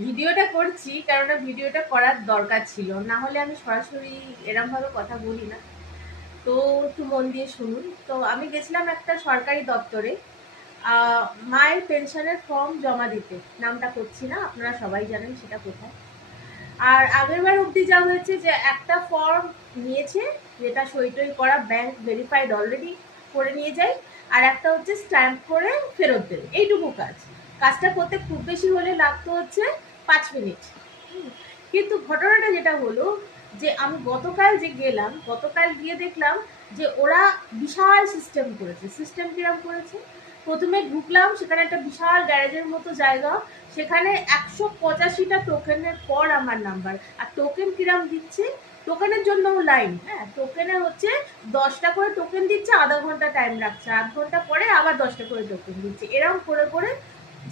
ভিডিওটা করছি কারণ ভিডিওটা করার দরকার ছিল, না হলে আমি সরাসরি এরম ভাবে কথা বলি না। তো একটু মন দিয়ে শুনুন। তো আমি গেছিলাম একটা সরকারি দপ্তরে আহ, মায়ের পেনশনের ফর্ম জমা দিতে। নামটা করছি না, আপনারা সবাই জানেন সেটা কোথায়। আর আগেরবার অবধি যা হয়েছে যে একটা ফর্ম নিয়েছে, যেটা সই টই করা, ব্যাংক ভেরিফাইড অলরেডি করে নিয়ে যায়, আর একটা হচ্ছে স্ট্যাম্প করে ফেরত দেবে, এইটুকু কাজ। কাজটা করতে খুব বেশি হলে লাগতো হচ্ছে 5 মিনিট। কিন্তু ঘটনাটা যেটা হলো, যে আমি গতকাল যে গেলাম, গতকাল গিয়ে দেখলাম যে ওরা বিশাল সিস্টেম করেছে। সিস্টেম কিরম করেছে, প্রথমে ঢুকলাম, সেখানে একটা বিশাল গ্যারেজের মতো জায়গা, সেখানে 185টা টোকেনের পর আমার নাম্বার। আর টোকেন কিরাম দিচ্ছে, টোকেনের জন্য লাইন, হ্যাঁ, টোকেনে হচ্ছে 10টা করে টোকেন দিচ্ছে, আধা ঘন্টা টাইম রাখছে, আধ ঘন্টা পরে আবার 10টা করে টোকেন দিচ্ছে, এরকম করে করে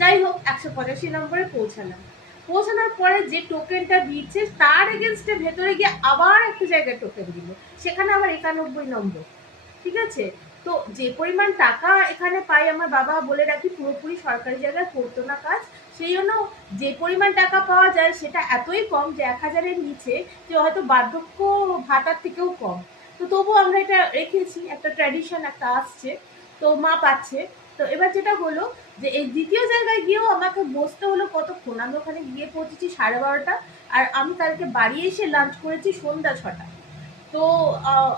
যাই হোক 185 নম্বরে পৌঁছালাম। পৌঁছানোর পরে যে টোকেনটা দিচ্ছে তার এগেনস্টে ভেতরে গিয়ে আবার একটা জায়গায় টোকেন দিল, সেখানে আবার 91 নম্বর। ঠিক আছে। তো যে পরিমাণ টাকা এখানে পাই, আমার বাবা বলে রাখি পুরোপুরি সরকারি জায়গায় করতো না কাজ, সেই জন্য যে পরিমাণ টাকা পাওয়া যায় সেটা এতই কম যে 1,000-এর নিচে, যে হয়তো বার্ধক্য ভাতার থেকেও কম। তো তবুও আমরা এটা রেখেছি, একটা ট্র্যাডিশন একটা আসছে, তো মা পাচ্ছে। তো এবার যেটা হলো, যে এই দ্বিতীয় জায়গায় গিয়েও আমাকে বসতে হলো কতক্ষণ, আমি ওখানে গিয়ে পৌঁছেছি 12:30, আর আমি কালকে বাড়ি এসে লাঞ্চ করেছি সন্ধ্যা 6টা। তো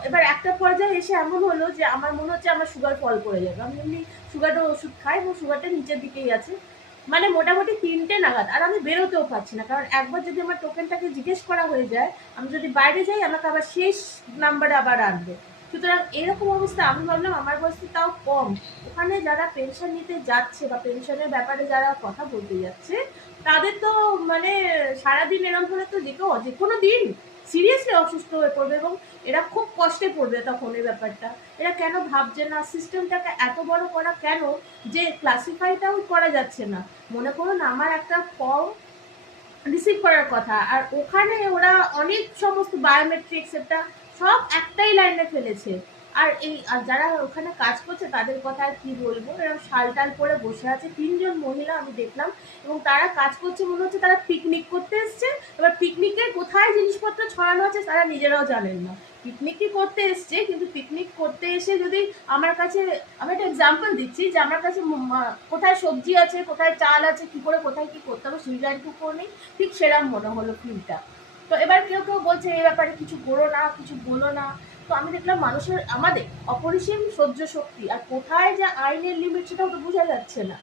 এবার একটা পর্যায়ে এসে এমন হলো যে আমার মনে হচ্ছে আমার সুগার ফল করে যাবে। আমি এমনি সুগারের ওষুধ খাই এবং সুগারটা নিচের দিকেই আছে, মানে মোটামুটি 3টে নাগাদ। আর আমি বেরোতেও পারছি না, কারণ একবার যদি আমার টোকেনটাকে জিজ্ঞেস করা হয়ে যায়, আমি যদি বাইরে যাই আমাকে আবার শেষ নাম্বারে আবার আনবে। সুতরাং এরকম অবস্থা, আমি ভাবলাম আমার বয়স তো তাও কম, ওখানে যারা পেনশন নিতে যাচ্ছে বা পেনশনের ব্যাপারে যারা কথা বলতে যাচ্ছে, তাদের তো মানে সারাদিন এরকম হলে তো যে কোনো দিন সিরিয়াসলি অসুস্থ হয়ে পড়বে, এবং এরা খুব কষ্টে পড়বে তখন এই ব্যাপারটা। এরা কেন ভাবছে না সিস্টেমটাকে এত বড় করা, কেন যে ক্লাসিফাইটাও করা যাচ্ছে না। মনে করুন আমার একটা ফর্ম রিসিভ করার কথা, আর ওখানে ওরা অনেক সমস্ত বায়োমেট্রিক্স এটা সব একটাই লাইনে ফেলেছে। আর এই আর যারা ওখানে কাজ করছে তাদের কথা আর কি বলবো, এরকম শালটাল পরে বসে আছে 3জন মহিলা আমি দেখলাম, এবং তারা কাজ করছে মনে হচ্ছে তারা পিকনিক করতে এসছে। এবার পিকনিকের কোথায় জিনিসপত্র ছড়ানো আছে তারা নিজেরাও জানেন না। পিকনিকই করতে এসছে, কিন্তু পিকনিক করতে এসে যদি আমার কাছে, আমি একটা এক্সাম্পল দিচ্ছি, যে আমার কাছে কোথায় সবজি আছে, কোথায় চাল আছে, কি করে কোথায় কি করতে হবে সেই লাইনটুকুও নেই, ঠিক সেরাম মনে হলো ফিলটা। তো এবার কেউ কেউ বলছে এই ব্যাপারে কিছু করো না, কিছু বলো না। তো আমি দেখলাম মানুষের, আমাদের অপরিসীম সহ্য শক্তি, আর কোথায় যে আইনের লিমিট সেটাও তো বোঝা যাচ্ছে না।